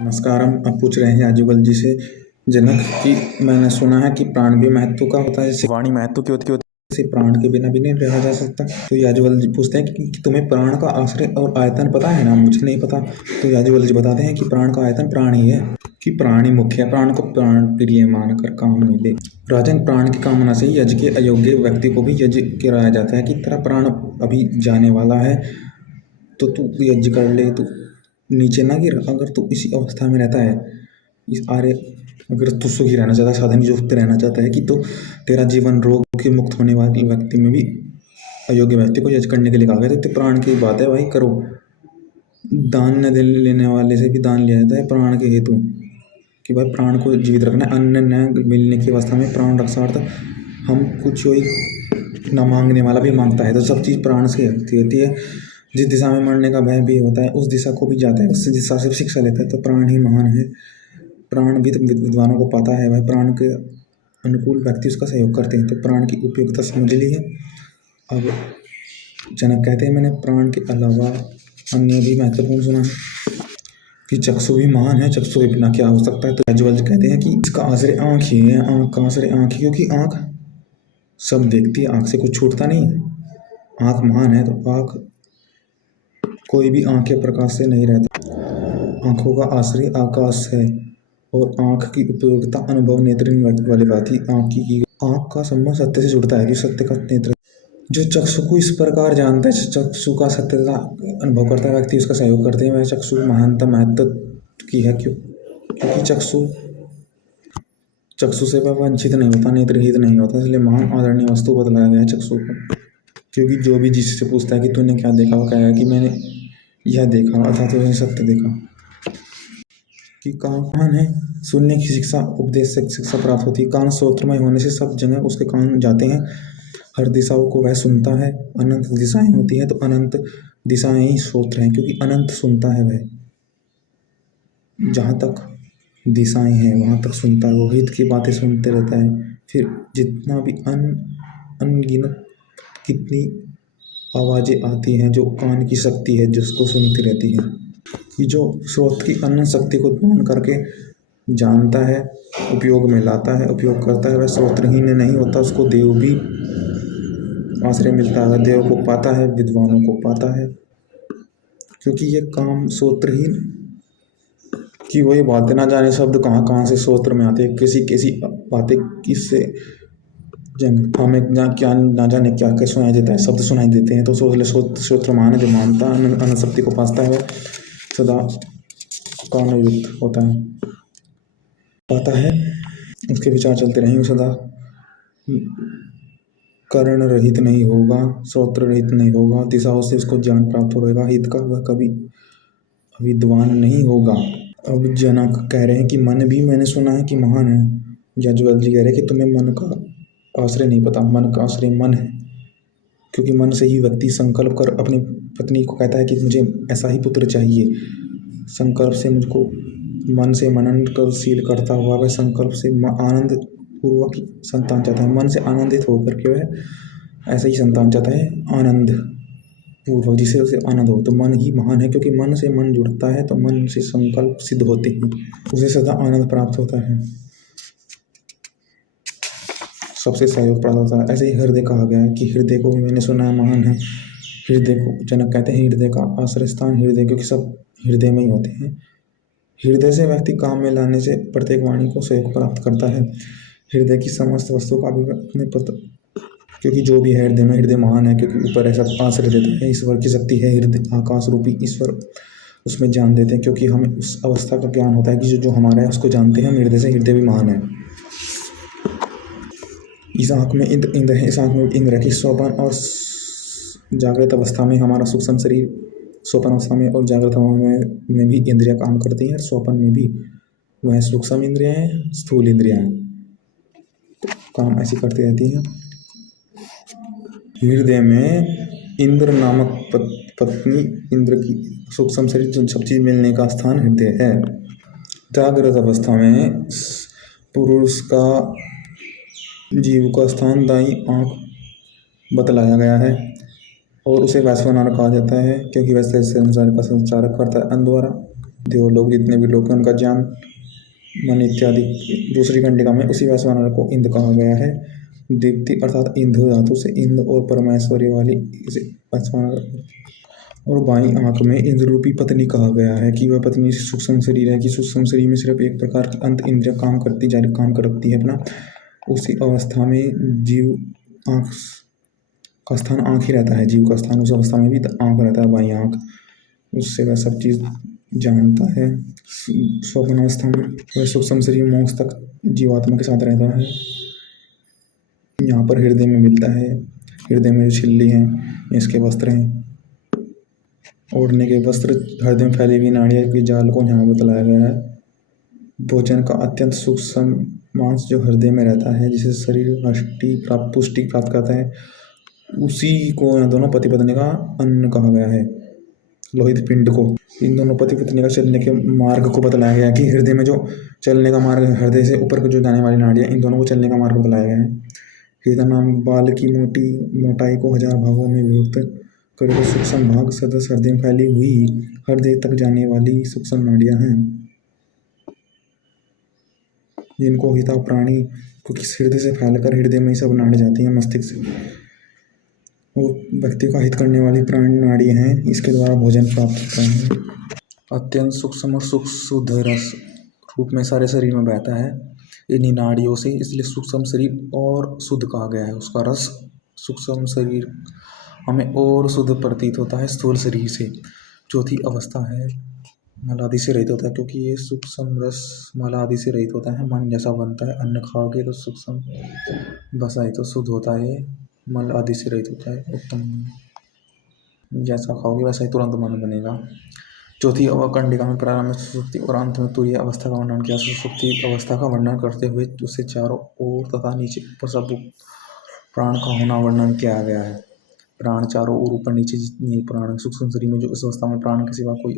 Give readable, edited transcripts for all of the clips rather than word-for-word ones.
नमस्कार। हम अब पूछ रहे हैं याजुवल जी से, जनक कि मैंने सुना है कि प्राण भी महत्व का होता है, जैसे वाणी महत्व की होती है, जैसे प्राण के बिना भी नहीं रहा जा सकता। तो याजुवल जी पूछते हैं कि तुम्हें प्राण का आश्रय और आयतन पता है ना? मुझे नहीं पता। तो याजुवल जी बताते हैं कि प्राण का आयतन प्राण ही है, कि प्राण ही मुख्य है, प्राण को प्राण प्रिय मानकर काम मिले। राजन, प्राण की कामना से यज्ञ के अयोग्य व्यक्ति को भी यज्ञ कराया जाता है कि तेरा प्राण अभी जाने वाला है तो तू यज्ञ कर ले, तू नीचे ना गिर। अगर तू इसी अवस्था में रहता है, इस आर्य अगर तू सुखी रहना चाहता है, साधन युक्त रहना चाहता है कि तो तेरा जीवन रोग के मुक्त होने वाले व्यक्ति में भी अयोग्य व्यक्ति को यज्ञ करने के लिए कहा गया। तो प्राण की बात है भाई, करो। दान न लेने वाले से भी दान लिया जाता है प्राण के हेतु, कि भाई प्राण को जीवित रखना है। अन्न न मिलने की अवस्था में प्राण रक्षार्थ हम कुछ कोई न मांगने वाला भी मांगता है, तो सब चीज़ प्राण से होती है। जिस दिशा में मरने का भय भी होता है उस दिशा को भी जाता है, उस दिशा से शिक्षा लेता है। तो प्राण ही महान है। प्राण भी तो विद्वानों को पता है भाई, प्राण के अनुकूल व्यक्ति उसका सहयोग करते हैं। तो प्राण की उपयोगिता समझ ली है। अब जनक कहते हैं, मैंने प्राण के अलावा अन्य भी महत्वपूर्ण सुना है कि चक्षु भी महान है, चक्षु के बिना क्या हो सकता है। तो याजुवल जी कहते हैं कि इसका आश्रय आँख ही है, आँख का आश्रय आँख ही, क्योंकि आँख सब देखती है, आँख से कुछ छूटता नहीं है। आँख महान है तो आँख, कोई भी आँख के प्रकाश से नहीं रहता। आँखों का आश्रय आकाश है और आँख की उपयोगिता अनुभव नेत्र वाली बात ही आँख की। आँख का संबंध सत्य से जुड़ता है कि सत्य का नेत्र जो चक्षु को इस प्रकार जानता है, चक्षु का सत्यता अनुभव करता है व्यक्ति, उसका सहयोग करते हैं। वह चक्षु महानता महत्व की है, क्योंकि चक्षु से वह वंचित नहीं होता, नेत्रहीन नहीं होता, इसलिए महान आदरणीय वस्तु बतलाया गया है चक्षु को। क्योंकि जो भी जिससे पूछता है कि तूने क्या देखा, वो कहेगा कि मैंने यह देखा, अर्थात तो सत्य देखा। कि कान है, सुनने की शिक्षा, उपदेश से शिक्षा प्राप्त होती है। कान श्रोत्रमय होने से सब जगह उसके कान जाते हैं, हर दिशाओं को वह सुनता है। अनंत दिशाएं होती हैं तो अनंत दिशाएं ही श्रोत्र हैं, क्योंकि अनंत सुनता है वह। जहाँ तक दिशाएं हैं वहाँ तक सुनता है, वो हित की बातें सुनते रहता है। फिर जितना भी अनगिनत कितनी आवाज़ें आती हैं, जो कान की शक्ति है जिसको सुनती रहती है, कि जो स्रोत की अनंत शक्ति को ध्यान करके जानता है, उपयोग में लाता है, उपयोग करता है, वह श्रोत्रहीन नहीं होता, उसको देव भी आश्रय मिलता है, देव को पाता है, विद्वानों को पाता है। क्योंकि ये काम श्रोत्रहीन कि वही बातें ना जाने शब्द कहाँ कहाँ से श्रोत्र में आते हैं, किसी बातें किससे हमें क्या ना जाने क्या क्या सुनाई देता है, शब्द सुनाई देते हैं। तो श्रोत्र मान जो मानता है, अनंत शक्ति को पाता है, सदा कामयुक्त होता है, पाता है, उसके विचार चलते रहेंगे, सदा कर्ण रहित नहीं होगा, श्रोत्र रहित नहीं होगा, दिशाओं से उसको ज्ञान प्राप्त होगा हित का, वह कभी विद्वान नहीं होगा। अब जनक कह रहे हैं कि मन भी मैंने सुना है कि महान है। याजुवल जी कह रहे हैं कि तुम्हें मन का आश्रय नहीं पता, मन का आश्रय मन है, क्योंकि मन से ही व्यक्ति संकल्प कर अपनी पत्नी को कहता है कि मुझे ऐसा ही पुत्र चाहिए। संकल्प से मुझको मन से मननशील करता हुआ वह संकल्प से आनंद पूर्वक संतान चाहता है, मन से आनंदित होकर के वह ऐसा ही संतान चाहता है, आनंद पूर्वक, जिससे उसे आनंद हो। तो मन ही महान है, क्योंकि मन से मन जुड़ता है तो मन से संकल्प सिद्ध होते हैं, उसे सदा आनंद प्राप्त होता है, सबसे सहयोग प्राप्त होता है। ऐसे ही हृदय कहा गया है कि हृदय को भी मैंने सुना है महान है। हृदय को जनक कहते हैं हृदय का आश्रय स्थान हृदय, क्योंकि सब हृदय में ही होते हैं। हृदय से व्यक्ति काम में लाने से प्रत्येक वाणी को सहयोग प्राप्त करता है। हृदय की समस्त वस्तु का भी अपने पता, क्योंकि जो भी है हृदय में, हृदय महान है, क्योंकि ऊपर ऐसा आश्रय देता है, ईश्वर की शक्ति है हृदय, आकाश रूपी ईश्वर उसमें जान देते हैं, क्योंकि हमें उस अवस्था का ज्ञान होता है कि जो हमारा है उसको जानते हैं हम हृदय से। हृदय भी महान है। इस आँख में इंद्र है, इस आँख में इंद्र है कि स्वप्न और जागृत अवस्था में हमारा सूक्ष्म शरीर, स्वप्न अवस्था में और जागृत अवस्था में भी इंद्रियां काम करती हैं, और स्वप्न में भी वह सूक्ष्म इंद्रियां हैं, स्थूल इंद्रियां हैं, काम ऐसी करती रहती हैं। हृदय में इंद्र नामक पत्नी, इंद्र की सूक्ष्म शरीर, सब चीज मिलने का स्थान हृदय है। जागृत अवस्था में पुरुष का जीव का स्थान दाईं आँख बतलाया गया है, और उसे वैश्वानर कहा जाता है, क्योंकि वैसे संसार का संचारक करता है अन्न द्वारा। देवलोक जितने भी लोग हैं उनका ज्ञान मन इत्यादि दूसरी कंडिका में उसी वैश्वानर को इंद्र कहा गया है। दीप्ति अर्थात इंद्र धातु से इंद्र और परमेश्वरी वाली इसे वैश्वानर और बाईं आंख में इंद्र रूपी पत्नी कहा गया है कि वह पत्नी सूक्ष्म शरीर है कि सूक्ष्म शरीर में सिर्फ एक प्रकार की अंत इंद्रिया काम कर रखती है अपना। उसी अवस्था में जीव आंख का स्थान आंख ही रहता है, जीव का स्थान उस अवस्था में भी आंख रहता है, बाईं आंख। उससे वह सब चीज़ जानता है। स्वप्न अवस्था में वह सूक्ष्म शरीर मोक्ष तक जीवात्मा के साथ रहता है। यहाँ पर हृदय में मिलता है, हृदय में जो छिल्ली है इसके वस्त्र हैं, ओढ़ने के वस्त्र, हृदय में फैली हुई नाड़ियों के जाल को यहाँ बतलाया गया है। भोजन का अत्यंत सूक्ष्म मांस जो हृदय में रहता है, जिसे शरीर पुष्टि प्राप्त करता है, उसी को यहाँ दोनों पति पत्नी का अन्न कहा गया है। लोहित पिंड को इन दोनों पति पत्नी का चलने के मार्ग को बतलाया गया है कि हृदय में जो चलने का मार्ग है, हृदय से ऊपर को जो जाने वाली नाड़ियाँ, इन दोनों को चलने का मार्ग बतलाया गया है। हृदय नाम बाल की मोटाई को 1000 भागों में विभक्त करके सूक्ष्म भाग सदस्य हृदय में फैली हुई हृदय तक जाने वाली सूक्ष्म नाड़ियाँ हैं, जिनको हिता प्राणी को किस हृदय से फैलकर हृदय में ही सब नाड़ी जाती हैं मस्तिष्क से। वो व्यक्ति का हित करने वाली प्राण नाड़ी हैं, इसके द्वारा भोजन प्राप्त होता है। अत्यंत सूक्ष्म और शुद्ध रस रूप में सारे शरीर में बहता है इन्हीं नाड़ियों से, इसलिए सूक्ष्म शरीर और शुद्ध कहा गया है। उसका रस सूक्ष्म शरीर हमें और शुद्ध प्रतीत होता है स्थूल शरीर से। चौथी अवस्था है मल आदि से रहित होता है, क्योंकि ये सूक्ष्म रस मल आदि से रहित होता है। मन जैसा बनता है, अन्न खाओगे तो सूक्ष्म बसाई तो शुद्ध होता है, मल आदि से रहित होता है। उत्तम जैसा खाओगे वैसा ही तुरंत मन बनेगा। चौथी कंडिका में प्रारंभ में सुषुप्ति और अंत में तुरीय अवस्था का वर्णन किया। सुषुप्ति अवस्था का वर्णन करते हुए उससे चारों ओर तथा नीचे ऊपर सब प्राण का होना वर्णन किया गया है। प्राण चारों ओर ऊपर नीचे जितने प्राण सूक्ष्म शरीर में जो इस अवस्था में प्राण के सिवा कोई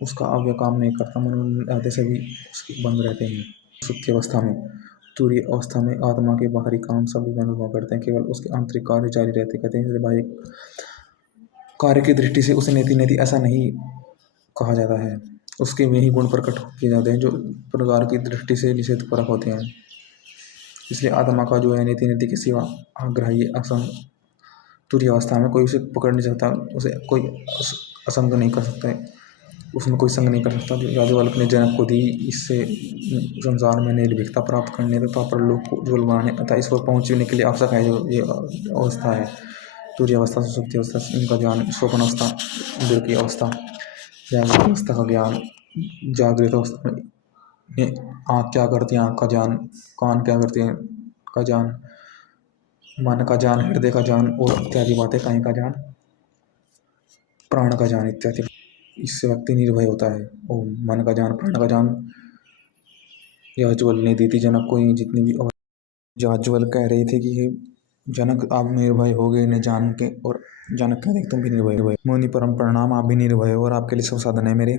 उसका अव्यय काम नहीं करता, मन आदि से भी उसके बंद रहते हैं। सुप्ति अवस्था में तुरीय अवस्था में आत्मा के बाहरी काम सभी बंद हुआ करते हैं, केवल उसके आंतरिक कार्य जारी रहते कहते हैं। बाह्य कार्य की दृष्टि से उसे नेति ऐसा नहीं कहा जाता है, उसके में ही गुण प्रकट किए जाते हैं जो प्रकार की दृष्टि से निषेध परक होते हैं। इसलिए आत्मा का जो है नेति के सिवा आग्राह्य असंग तुरीय अवस्था में कोई उसे पकड़ नहीं सकता, उसे कोई असंग नहीं कर सकता है, उसमें कोई संग नहीं कर सकता। जो याज्ञवल्क्य ने जनक को दी, इससे संसार में निर्भीकता प्राप्त करने तथा परलोक को उज्ज्वल बनाने तथा इस पर पहुँचने के लिए आवश्यक है जो ये अवस्था है। तुरीय अवस्था, सुषुप्ति अवस्था इनका ज्ञान, स्वप्न अवस्था इंद्र की अवस्था, जागृत अवस्था का ज्ञान, जागृत अवस्था में आँख क्या करती है, आँख का ज्ञान, कान क्या करते हैं का ज्ञान, मन का ज्ञान, हृदय का ज्ञान और इत्यादि बातें, काई का ज्ञान, प्राण का ज्ञान इत्यादि। इससे व्यक्ति निर्भय होता है। और मन का ज्ञान, प्राण का ज्ञान याज्ञवल्क्य ने दी थी जनक को। ये जितनी भी याज्ञवल्क्य कह रहे थे कि जनक आप निर्भय हो गए इन्हें जान के, और जनक कहते तुम भी निर्भय हो। मुनि परम प्रणाम, आप भी निर्भय हो और आपके लिए सब साधन है मेरे।